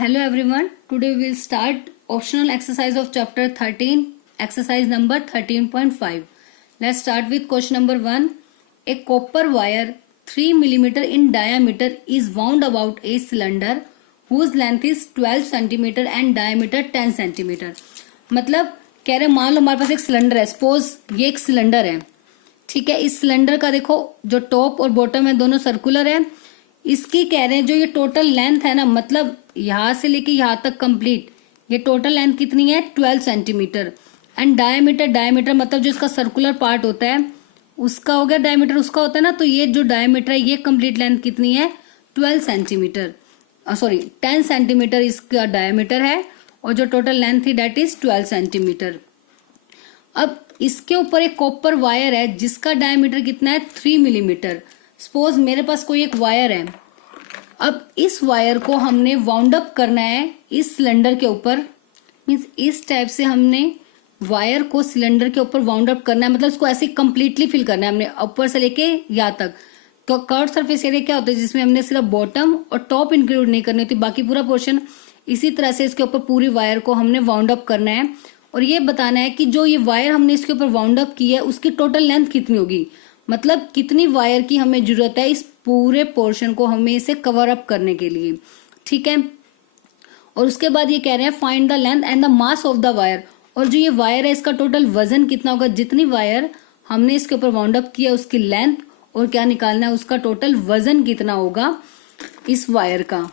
Hello everyone. Today we will start optional exercise of chapter 13, exercise number 13.5. Let's start with question number 1. A copper wire 3 mm in diameter is wound about a cylinder whose length is 12 cm and diameter 10 cm. मतलब कह रहे मान लो हमारे पास एक cylinder है, suppose ये एक cylinder है, ठीक है। इस सिलेंडर का देखो जो टॉप और बॉटम है दोनों सर्कुलर है। इसकी कह रहे हैं जो ये टोटल लेंथ है ना, मतलब यहां से लेके यहां तक कंप्लीट ये टोटल लेंथ कितनी है 12 सेंटीमीटर। एंड डायमीटर मतलब जो इसका सर्कुलर पार्ट होता है उसका हो गया, डायमीटर उसका होता है ना, तो ये जो डायमीटर है ये कंप्लीट लेंथ कितनी है 12 सेंटीमीटर, सॉरी 10 सेंटीमीटर इसका डायमीटर है और जो टोटल लेंथ थी डेट इज 12 सेंटीमीटर। अब इसके ऊपर एक कॉपर वायर है जिसका डायमीटर कितना है 3 मिलीमीटर। सपोज मेरे पास कोई एक वायर है, अब इस वायर को हमने वाउंड अप करना है इस सिलेंडर के ऊपर, मीन्स इस टाइप से हमने वायर को सिलेंडर के ऊपर वाउंड अप करना है, मतलब इसको ऐसे कंप्लीटली फिल करना है हमने ऊपर से लेके यहाँ तक। तो कर्व सरफेस एरिया क्या होता है जिसमें हमने सिर्फ बॉटम और टॉप इंक्लूड नहीं करनी होती, बाकी पूरा पोर्शन। इसी तरह से इसके ऊपर पूरी वायर को हमने वाउंड अप करना है और ये बताना है कि जो ये वायर हमने इसके ऊपर वाउंड अप की है उसकी टोटल लेंथ कितनी होगी, मतलब कितनी वायर की हमें जरूरत है इस पूरे पोर्शन को हमें इसे कवर अप करने के लिए, ठीक है। और उसके बाद ये कह रहे हैं find the length and the mass of the wire, और जो ये वायर है इसका टोटल वजन कितना होगा, जितनी वायर हमने इसके ऊपर वाउंड अप किया उसकी लेंथ, और क्या निकालना है उसका टोटल वजन कितना होगा इस वायर का।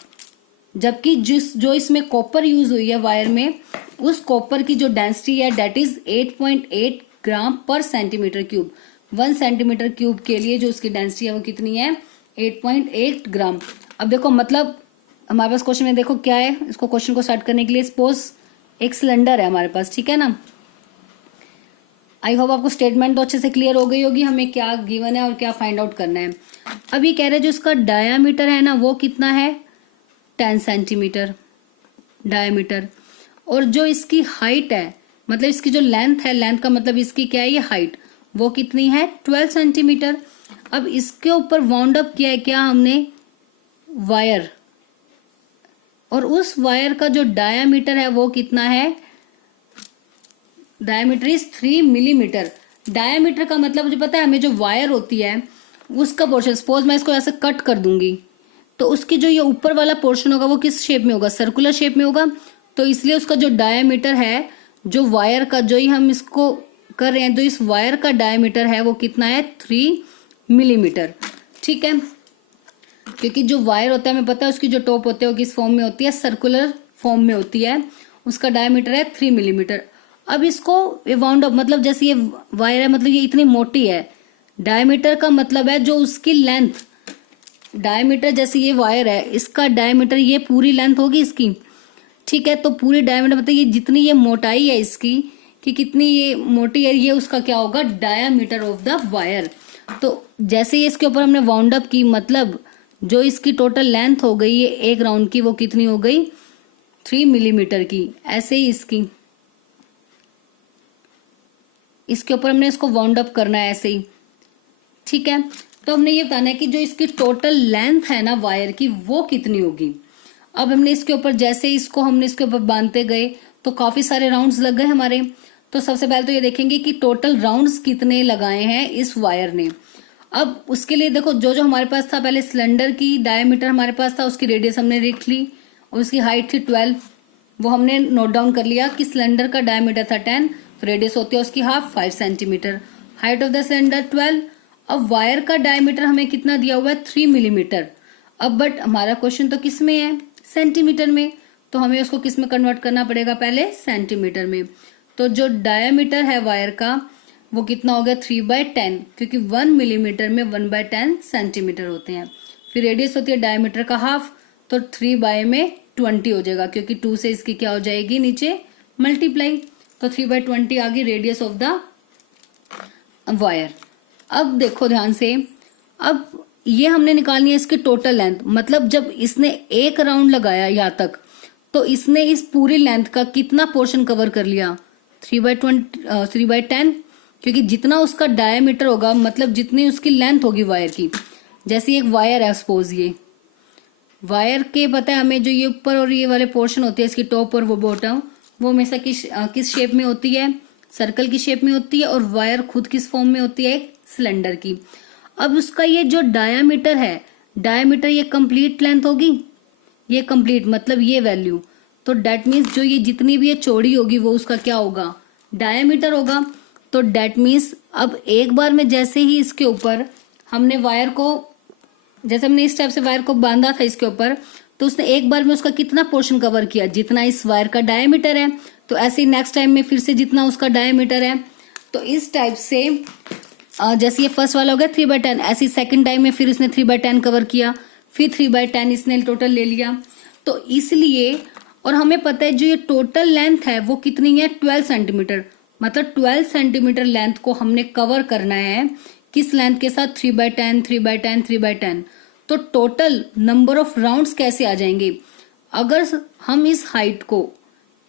जबकि जो इसमें कॉपर यूज हुई है वायर में, उस कॉपर की जो डेंसिटी है डेट इज 8.8 ग्राम पर सेंटीमीटर क्यूब। 1 सेंटीमीटर क्यूब के लिए जो उसकी डेंसिटी है वो कितनी है 8.8 ग्राम। अब देखो मतलब हमारे पास क्वेश्चन में देखो क्या है, इसको क्वेश्चन को स्टार्ट करने के लिए सपोज एक सिलेंडर है हमारे पास, ठीक है ना। आई होप आपको स्टेटमेंट तो अच्छे से क्लियर हो गई होगी, हमें क्या गिवन है और क्या फाइंड आउट करना है। अब ये कह रहे हैं जो इसका डायामीटर है ना वो कितना है 10 सेंटीमीटर डायामीटर, और जो इसकी हाइट है मतलब इसकी जो लेंथ है, लेंथ का मतलब इसकी क्या है ये हाइट, वो कितनी है 12 सेंटीमीटर। अब इसके ऊपर वाउंड अप किया है क्या हमने वायर, और उस वायर का जो डायामीटर है वो कितना है, डायामीटर इज 3 मिलीमीटर। डायामीटर का मतलब मुझे पता है हमें जो वायर होती है उसका पोर्शन, सपोज मैं इसको ऐसे कट कर दूंगी तो उसकी जो ये ऊपर वाला पोर्शन होगा वो किस शेप में होगा, सर्कुलर शेप में होगा। तो इसलिए उसका जो डायामीटर है जो वायर का, जो ही हम इसको कर रहे हैं, जो इस वायर का डायमीटर है वो कितना है 3 मिलीमीटर, ठीक है। क्योंकि जो वायर होता है हमें पता है उसकी जो टॉप होती है वो किस फॉर्म में होती है, सर्कुलर फॉर्म में होती है, उसका डायमीटर है 3 मिलीमीटर। अब इसको ये वाउंड अप मतलब जैसे ये वायर है मतलब ये इतनी मोटी है, डायमीटर का मतलब है जो उसकी लेंथ, डायमीटर जैसे ये वायर है इसका डायमीटर ये पूरी लेंथ होगी इसकी, ठीक है। तो पूरी डायमीटर मतलब ये जितनी ये मोटाई है इसकी कि कितनी ये मोटी है, ये उसका क्या होगा डायामीटर ऑफ द वायर। तो जैसे ही इसके ऊपर हमने वाउंड अप की मतलब जो इसकी टोटल लेंथ हो गई है एक राउंड की वो कितनी हो गई 3 मिलीमीटर की। ऐसे ही इसके ऊपर हमने इसको वाउंड अप करना है ऐसे ही, ठीक है। तो हमने ये बताना है कि जो इसकी टोटल लेंथ है ना वायर की वो कितनी होगी। अब हमने इसके ऊपर जैसे इसको हमने इसके ऊपर बांधते गए तो काफी सारे राउंड्स लग गए हमारे। तो सबसे पहले तो ये देखेंगे कि टोटल राउंड्स कितने लगाए हैं इस वायर ने। अब उसके लिए देखो जो जो हमारे पास था, पहले सिलेंडर की डायमीटर हमारे पास था, उसकी रेडियस हमने लिख ली और उसकी हाइट थी 12, वो हमने नोट डाउन कर लिया कि सिलेंडर का डायमीटर था 10, तो रेडियस होती है उसकी half 5 centimetre, height of the cylinder 12। अब वायर का डायमीटर हमें कितना दिया हुआ है 3 मिलीमीटर। अब बट हमारा क्वेश्चन तो किस में है सेंटीमीटर में, तो हमें उसको किस में कन्वर्ट करना पड़ेगा पहले सेंटीमीटर में। तो जो डायमीटर है वायर का वो कितना हो गया 3/10, क्योंकि 1 मिलीमीटर में 1/10 सेंटीमीटर होते हैं। फिर रेडियस होती है डायमीटर का हाफ, तो 3/20 हो जाएगा, क्योंकि 2 से इसकी क्या हो जाएगी नीचे मल्टीप्लाई, तो 3/20 आ गई रेडियस ऑफ द वायर। अब देखो ध्यान से, अब ये हमने निकालनी है इसकी टोटल लेंथ, मतलब जब इसने एक राउंड लगाया यहाँ तक तो इसने इस पूरी लेंथ का कितना पोर्शन कवर कर लिया 3/10, क्योंकि जितना उसका डायमीटर होगा मतलब जितनी उसकी लेंथ होगी वायर की। जैसे एक वायर है, सपोज ये वायर के पता है हमें, जो ये ऊपर और ये वाले पोर्शन होते हैं इसकी टॉप और वो बॉटम, वो हमेशा किस शेप में होती है, सर्कल की शेप में होती है, और वायर खुद किस फॉर्म में होती है, एक सिलेंडर की। अब उसका ये जो डायामीटर है, डायामीटर ये कंप्लीट लेंथ होगी, ये कंप्लीट मतलब ये वैल्यू, तो डेट मीन्स जो ये जितनी भी ये चौड़ी होगी वो उसका क्या होगा, डायामीटर होगा। तो डेट मीन्स अब एक बार में जैसे ही इसके ऊपर हमने वायर को, जैसे हमने इस टाइप से वायर को बांधा था इसके ऊपर, तो उसने एक बार में उसका कितना पोर्शन कवर किया, जितना इस वायर का डायमीटर है। तो ऐसे ही नेक्स्ट टाइम में फिर से जितना उसका डायमीटर है, तो इस टाइप से जैसे ये फर्स्ट वाला हो गया 3/10, ऐसी सेकंड टाइम में फिर इसने 3/10 कवर किया, फिर 3/10 इसने टोटल ले लिया। तो इसलिए, और हमें पता है जो ये टोटल लेंथ है वो कितनी है, 12 सेंटीमीटर, मतलब 12 सेंटीमीटर लेंथ को हमने कवर करना है किस लेंथ के साथ, 3/10 3/10 3/10। तो टोटल नंबर ऑफ राउंड्स कैसे आ जाएंगे, अगर हम इस हाइट को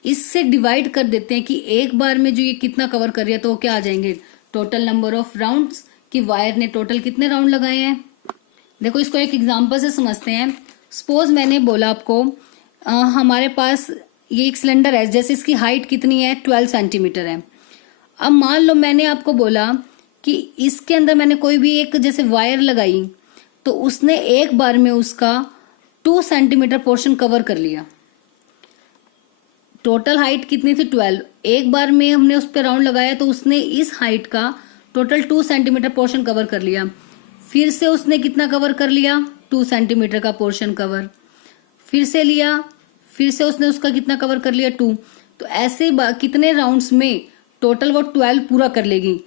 इससे डिवाइड कर देते हैं कि एक बार में जो ये कितना कवर कर रही है, तो वो क्या आ जाएंगे, टोटल नंबर ऑफ राउंड्स, कि वायर ने टोटल कितने राउंड लगाए हैं। देखो इसको एक एग्जांपल से समझते हैं। सपोज मैंने बोला आपको हमारे पास ये एक सिलेंडर है, जैसे इसकी हाइट कितनी है, 12 सेंटीमीटर है। अब मान लो मैंने आपको बोला कि इसके अंदर मैंने कोई भी एक जैसे वायर लगाई, तो उसने एक बार में उसका 2 सेंटीमीटर पोर्शन कवर कर लिया। टोटल हाइट कितनी थी, 12, एक बार में हमने उस पर राउंड लगाया तो उसने इस हाइट का टोटल 2 सेंटीमीटर पोर्शन कवर कर लिया। फिर से उसने कितना कवर कर लिया, 2 सेंटीमीटर का पोर्शन कवर, फिर से लिया, फिर से उसने उसका कितना कवर कर लिया, 2। तो ऐसे कितने राउंड्स में टोटल वो 12 पूरा कर लेगी,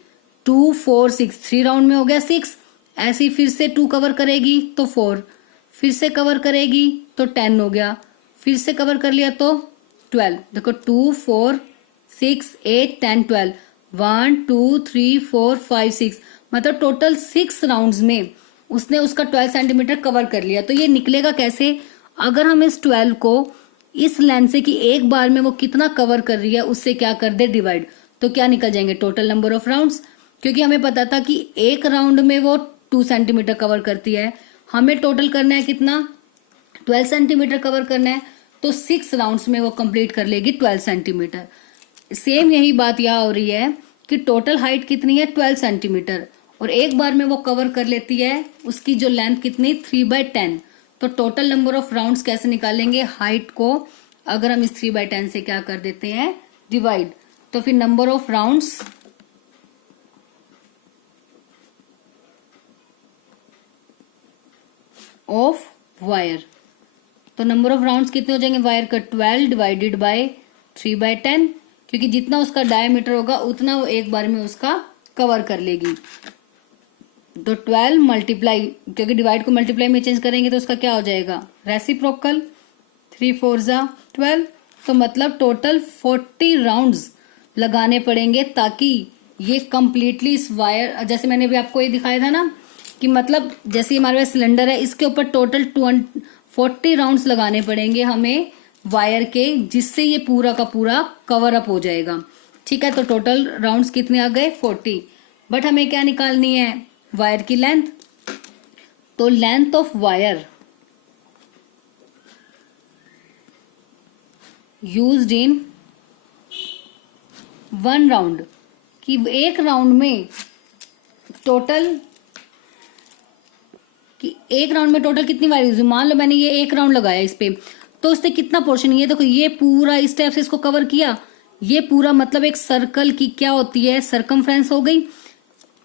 2 4 6, 3 राउंड में हो गया 6। ऐसे ही फिर से 2 कवर करेगी तो 4, फिर से कवर करेगी तो 10 हो गया, फिर से कवर कर लिया तो 12। देखो 2 4 6 8 10 12, 1 2 3 4 5 6, मतलब टोटल 6 राउंड्स में उसने उसका 12 सेंटीमीटर कवर कर लिया। तो ये निकलेगा कैसे, अगर हम इस 12 को इस लेंथ से कि एक बार में वो कितना कवर कर रही है उससे क्या कर दे, डिवाइड, तो क्या निकल जाएंगे, टोटल नंबर ऑफ राउंड्स। क्योंकि हमें पता था कि एक राउंड में वो 2 सेंटीमीटर कवर करती है, हमें टोटल करना है कितना, 12 सेंटीमीटर कवर करना है, तो 6 राउंड्स में वो कंप्लीट कर लेगी 12 सेंटीमीटर। सेम यही बात यहाँ हो रही है कि टोटल हाइट कितनी है, 12 सेंटीमीटर, और एक बार में वो कवर कर लेती है उसकी जो लेंथ कितनी, 3/10। तो टोटल नंबर ऑफ राउंड्स कैसे निकालेंगे, हाइट को अगर हम इस 3/10 से क्या कर देते हैं, डिवाइड, तो फिर number of rounds of wire, तो नंबर ऑफ राउंड्स कितने हो जाएंगे वायर का, 12 डिवाइडेड बाय 3/10, क्योंकि जितना उसका डायमीटर होगा उतना वो एक बार में उसका कवर कर लेगी। तो 12 मल्टीप्लाई, क्योंकि डिवाइड को मल्टीप्लाई में चेंज करेंगे तो उसका क्या हो जाएगा, रेसिप्रोकल, 3 4 जा 12। तो मतलब टोटल 40 राउंड्स लगाने पड़ेंगे ताकि ये कंप्लीटली इस वायर, जैसे मैंने भी आपको ये दिखाया था ना कि मतलब जैसे हमारे पास सिलेंडर है, इसके ऊपर टोटल 40 राउंड्स लगाने पड़ेंगे हमें वायर के, जिससे ये पूरा का पूरा कवर अप हो जाएगा। ठीक है, तो टोटल राउंड्स कितने आ गए, 40। बट हमें क्या निकालनी है, वायर की लेंथ। तो length of wire used in 1 round, कि एक राउंड में टोटल, कि एक राउंड में टोटल कितनी वायर यूज, मान लो मैंने ये एक राउंड लगाया इस पे, तो उसने कितना पोर्शन, ये देखो ये पूरा इस टाइप से इसको कवर किया, ये पूरा मतलब एक सर्कल की क्या होती है, सरकमफ्रेंस हो गई,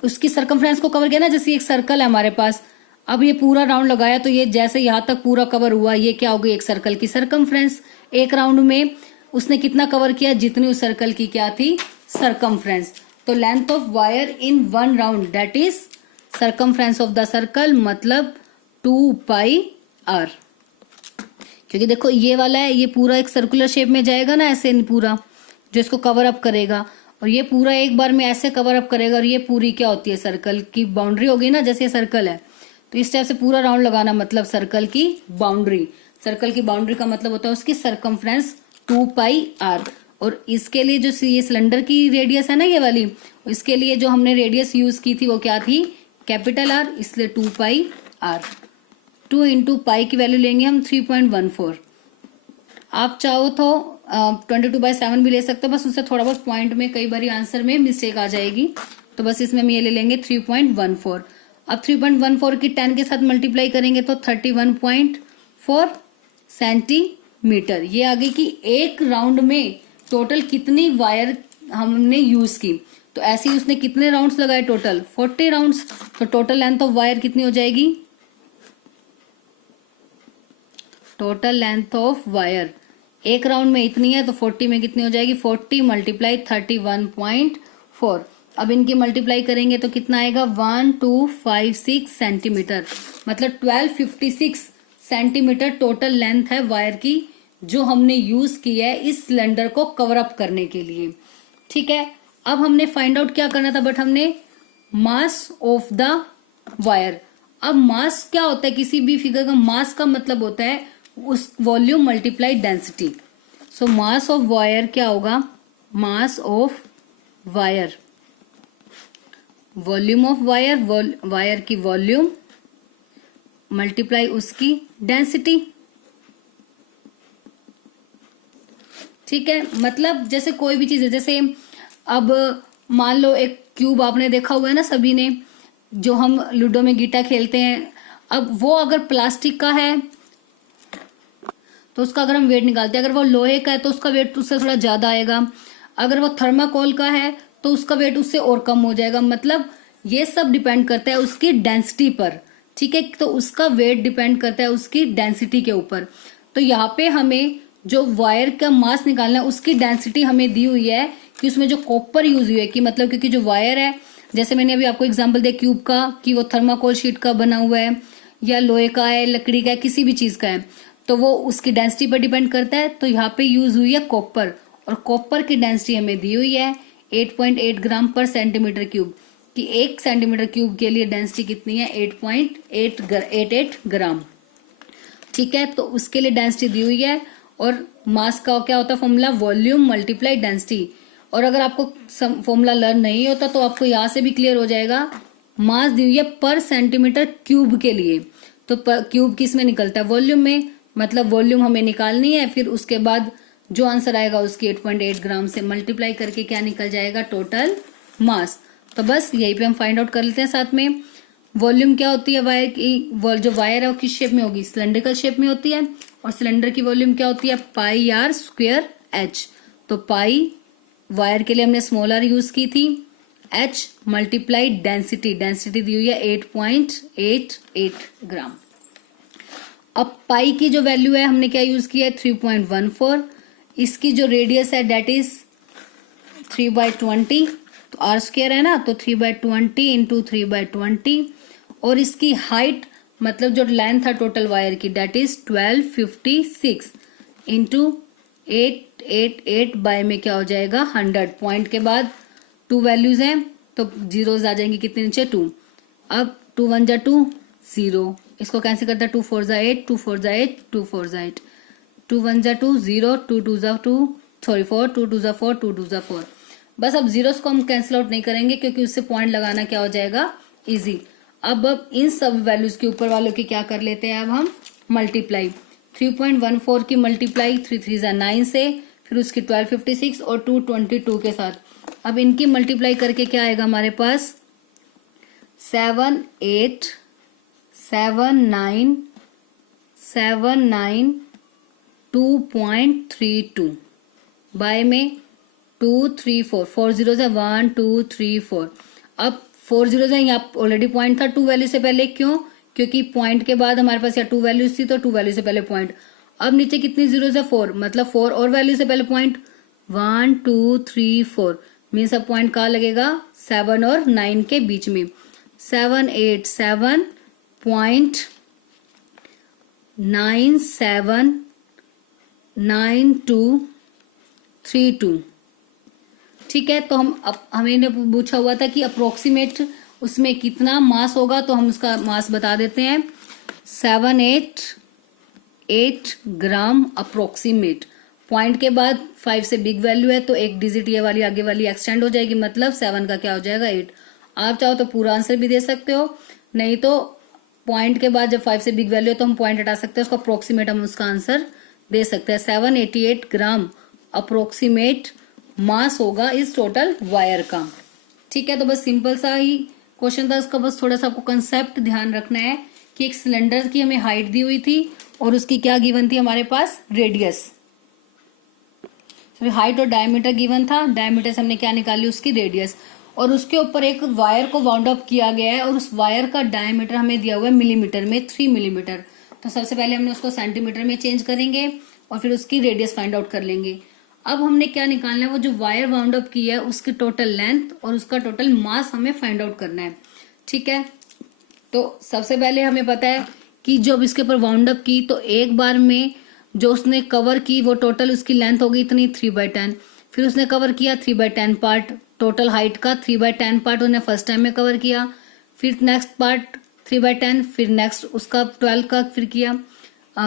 उसकी सरकमफ्रेंस को कवर किया ना, जैसे एक सर्कल है हमारे पास, अब ये पूरा राउंड लगाया तो ये जैसे यहाँ तक पूरा कवर हुआ, ये क्या हो गई, एक सर्कल की सरकमफ्रेंस। एक राउंड में उसने कितना कवर किया, जितनी उस सर्कल की क्या थी, सरकमफ्रेंस। तो length of wire in 1 round that is circumference of the circle, मतलब 2πr। क्योंकि देखो ये वाला है, ये पूरा एक सर्कुलर शेप में जाएगा ना, ऐसे पूरा जो इसको कवर अप करेगा, और ये पूरा एक बार में ऐसे कवर अप करेगा, और ये पूरी क्या होती है, सर्कल की बाउंड्री होगी ना, जैसे सर्कल है तो इस टाइप से पूरा राउंड लगाना, मतलब सर्कल की बाउंड्री। सर्कल की बाउंड्री का मतलब होता है उसकी सरकमफ्रेंस 2πr। और इसके लिए जो ये सिलेंडर की रेडियस है ना ये वाली, इसके लिए जो हमने रेडियस यूज की थी वो क्या थी, कैपिटल R, इसलिए 2πr। 2 इंटू पाई की वैल्यू लेंगे हम 3.14। आप चाहो तो 22/7 भी ले सकते हो, बस उससे थोड़ा बहुत पॉइंट में कई बार आंसर में मिस्टेक आ जाएगी, तो बस इसमें हम ये ले लेंगे 3.14। अब 3.14 की 10 के साथ मल्टीप्लाई करेंगे तो 31.4 सेंटीमीटर। ये आगे कि एक राउंड में टोटल कितनी वायर हमने यूज की, तो ऐसे ही उसने कितने राउंड्स लगाए, टोटल 40 राउंड्स। तो टोटल लेंथ ऑफ वायर कितनी हो जाएगी, टोटल लेंथ ऑफ वायर एक राउंड में इतनी है, तो 40 में कितनी हो जाएगी, 40 मल्टीप्लाई 31.4। अब इनकी मल्टीप्लाई करेंगे तो कितना आएगा, 1256 सेंटीमीटर, मतलब 1256 सेंटीमीटर टोटल लेंथ है वायर की, जो हमने यूज की है इस सिलेंडर को कवर अप करने के लिए। ठीक है, अब हमने फाइंड आउट क्या करना था, बट हमने मास ऑफ द वायर। अब मास क्या होता है, किसी भी फिगर का मास का मतलब होता है उस volume multiply density. So mass of wire क्या होगा, mass of wire, volume of wire, wire की वॉल्यूम मल्टीप्लाई उसकी डेंसिटी। ठीक है, मतलब जैसे कोई भी चीज है, जैसे अब मान लो एक क्यूब आपने देखा हुआ है ना सभी ने, जो हम लूडो में गीटा खेलते हैं। अब वो अगर प्लास्टिक का है तो उसका अगर हम वेट निकालते हैं, अगर वो लोहे का है तो उसका वेट उससे थोड़ा ज्यादा आएगा, अगर वो थर्माकोल का है तो उसका वेट उससे और कम हो जाएगा। मतलब ये सब डिपेंड करता है उसकी डेंसिटी पर। ठीक है, तो उसका वेट डिपेंड करता है उसकी डेंसिटी के ऊपर। तो यहाँ पे हमें जो वायर का मास निकालना है उसकी डेंसिटी हमें दी हुई है कि उसमें जो कॉपर यूज हुई है, कि मतलब क्योंकि जो वायर है, जैसे मैंने अभी आपको एग्जांपल दिया क्यूब का, कि वो थर्माकोल शीट का बना हुआ है या लोहे का है, लकड़ी का है, किसी भी चीज का है, तो वो उसकी डेंसिटी पर डिपेंड करता है। तो यहाँ पे यूज हुई है कॉपर, और कॉपर की डेंसिटी हमें दी हुई है 8.8 ग्राम पर सेंटीमीटर क्यूब, कि 1 सेंटीमीटर क्यूब के लिए डेंसिटी कितनी है, 8.88 ग्राम। ठीक है, तो उसके लिए डेंसिटी दी हुई है। और मास का क्या होता है फॉर्मूला, वॉल्यूम मल्टीप्लाई डेंसिटी। और अगर आपको फॉर्मूला लर्न नहीं होता तो आपको यहाँ से भी क्लियर हो जाएगा। मास दी हुई है पर सेंटीमीटर क्यूब के लिए, तो क्यूब किस में निकलता है, वॉल्यूम में, मतलब वॉल्यूम हमें निकालनी है, फिर उसके बाद जो आंसर आएगा उसकी 8.8 ग्राम से मल्टीप्लाई करके क्या निकल जाएगा, टोटल मास। तो बस यही पे हम फाइंड आउट कर लेते हैं साथ में। वॉल्यूम क्या होती है वायर की, जो वायर है वो किस शेप में होगी, सिलेंड्रिकल शेप में होती है, और सिलेंडर की वॉल्यूम क्या होती है, पाई आर स्क्वायर एच। तो पाई वायर के लिए हमने स्मॉल आर यूज की थी, एच मल्टीप्लाई डेंसिटी, डेंसिटी दी हुई है 8.88 ग्राम। अब पाई की जो वैल्यू है हमने क्या यूज किया है, 3.14। इसकी जो रेडियस है डेट इज 3/20, तो आर स्क्वायर है ना, तो 3/20 इंटू 3/20। और इसकी हाइट मतलब जो लेंथ है टोटल वायर की डेट इज 1256 इंटू 888 बाय में क्या हो जाएगा 100। पॉइंट के बाद 2 वैल्यूज हैं तो जीरोज आ जाएंगी, कितने नीचे 2। अब 2 1 जा 2 0, इसको कैंसिल करता है, 2 4 जा 8, 2 4 जा 8, 2 4 जा 8, 2 1 जा 2 0, 2 2 जा 2 सॉरी 4, 2 2 जा 4, 2 2 जा 4। बस अब जीरोस को हम कैंसिल आउट नहीं करेंगे क्योंकि उससे पॉइंट लगाना क्या हो जाएगा, इजी। अब इन सब वैल्यूज के ऊपर वालों की क्या कर लेते हैं, अब हम मल्टीप्लाई। 3.14 की मल्टीप्लाई 3 3 जा 9 से, फिर उसकी 1256 और 222 के साथ। अब इनकी मल्टीप्लाई करके क्या आएगा हमारे पास, 7 8 7 9 7 9 2.32 बाय में 2 3 4 4 जीरो है 1 2 3 4। अब 4 जीरो है, यहाँ ऑलरेडी पॉइंट था 2 वैल्यू से पहले, क्यों, क्योंकि पॉइंट के बाद हमारे पास यहाँ 2 वैल्यूज थी, तो 2 वैल्यू से पहले पॉइंट। अब नीचे कितनी जीरो है 4, मतलब 4 और वैल्यू से पहले पॉइंट, 1 2 3 4 मीन्स अब पॉइंट कहाँ लगेगा, 7 और 9 के बीच में। 7 8 7 पॉइंट 9 7 9 2 3 2। ठीक है, तो हमें पूछा हुआ था कि अप्रोक्सीमेट उसमें कितना मास होगा, तो हम उसका मास बता देते हैं 788 ग्राम अप्रोक्सीमेट। पॉइंट के बाद 5 से बिग वैल्यू है तो एक डिजिट ये वाली आगे वाली एक्सटेंड हो जाएगी, मतलब 7 का क्या हो जाएगा 8। आप चाहो तो पूरा आंसर भी दे सकते हो, नहीं तो पॉइंट के बाद जब 5 से बिग वैल्यू है तो हम पॉइंट हटा सकते हैं, उसको अप्रोक्सीमेट हम उसका आंसर दे सकते हैं। 788 ग्राम अप्रोक्सीमेट मास होगा इस टोटल वायर का। ठीक है, तो बस सिंपल सा ही क्वेश्चन था, उसका बस थोड़ा सा आपको कंसेप्ट ध्यान रखना है कि एक सिलेंडर की हमें हाइट दी हुई थी और उसकी क्या गिवन थी हमारे पास, रेडियस, सॉरी हाइट और डायमीटर गिवन था। डायमीटर से हमने क्या निकाली, उसकी रेडियस, और उसके ऊपर एक वायर को वाउंड अप किया गया है और उस वायर का डायमीटर हमें दिया हुआ है मिलीमीटर में, 3 मिलीमीटर। तो सबसे पहले हमने उसको सेंटीमीटर में चेंज करेंगे और फिर उसकी रेडियस फाइंड आउट कर लेंगे। अब हमने क्या निकालना है, वो जो वायर वाउंड अप की है उसकी टोटल लेंथ और उसका टोटल मास हमें फाइंड आउट करना है। ठीक है, तो सबसे पहले हमें पता है कि जब इसके ऊपर वाउंड अप की तो एक बार में जो उसने कवर की वो टोटल उसकी लेंथ होगी इतनी 3/10। फिर उसने कवर किया 3/10 पार्ट, टोटल हाइट का 3/10 पार्ट उसने फर्स्ट टाइम में कवर किया। फिर नेक्स्ट पार्ट 3/10, फिर नेक्स्ट उसका 12 का फिर किया।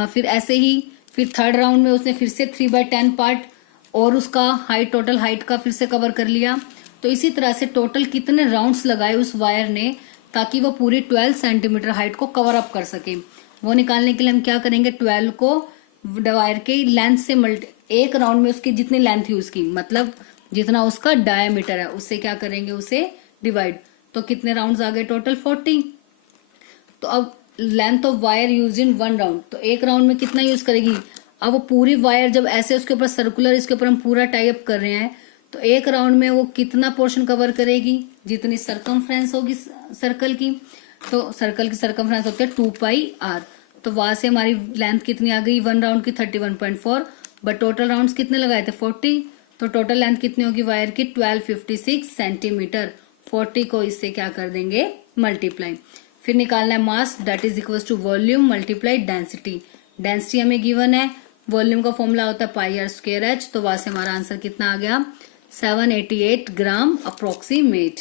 फिर ऐसे ही फिर थर्ड राउंड में उसने फिर से 3/10 पार्ट और उसका हाइट, टोटल हाइट का फिर से कवर कर लिया। तो इसी तरह से टोटल कितने राउंड्स लगाए उस वायर ने ताकि वो पूरी 12 सेंटीमीटर हाइट को कवर अप कर सके, वो निकालने के लिए हम क्या करेंगे, 12 को वायर के लेंथ से एक राउंड में उसकी जितनी लेंथ थी उसकी, मतलब जितना उसका डायमीटर है उससे क्या करेंगे, उसे डिवाइड। तो कितने राउंड्स आ गए, टोटल 40। तो अब length of wire use in 1 round, तो एक राउंड में कितना यूज करेगी। अब वो पूरी वायर जब ऐसे उसके ऊपर सर्कुलर, इसके ऊपर हम पूरा टाई अप कर रहे हैं, तो एक राउंड में वो कितना पोर्शन कवर करेगी, जितनी सरकमफ्रेंस होगी सर्कल की। तो सर्कल की सरकमफ्रेंस होती है 2πr। तो वहां से हमारी लेंथ कितनी आ गई, 1 राउंड की 31.4, बट टोटल राउंड्स कितने लगाए थे, 40। तो टोटल लेंथ कितनी होगी वायर की, 1256 सेंटीमीटर। 40 को इससे क्या कर देंगे, मल्टीप्लाई। फिर निकालना है mass, that is equal to volume multiply density. Density हमें गिवन है, वॉल्यूम का फॉर्मूला होता है πr²h। तो वहां से हमारा आंसर कितना आ गया, 788 ग्राम अप्रोक्सीमेट।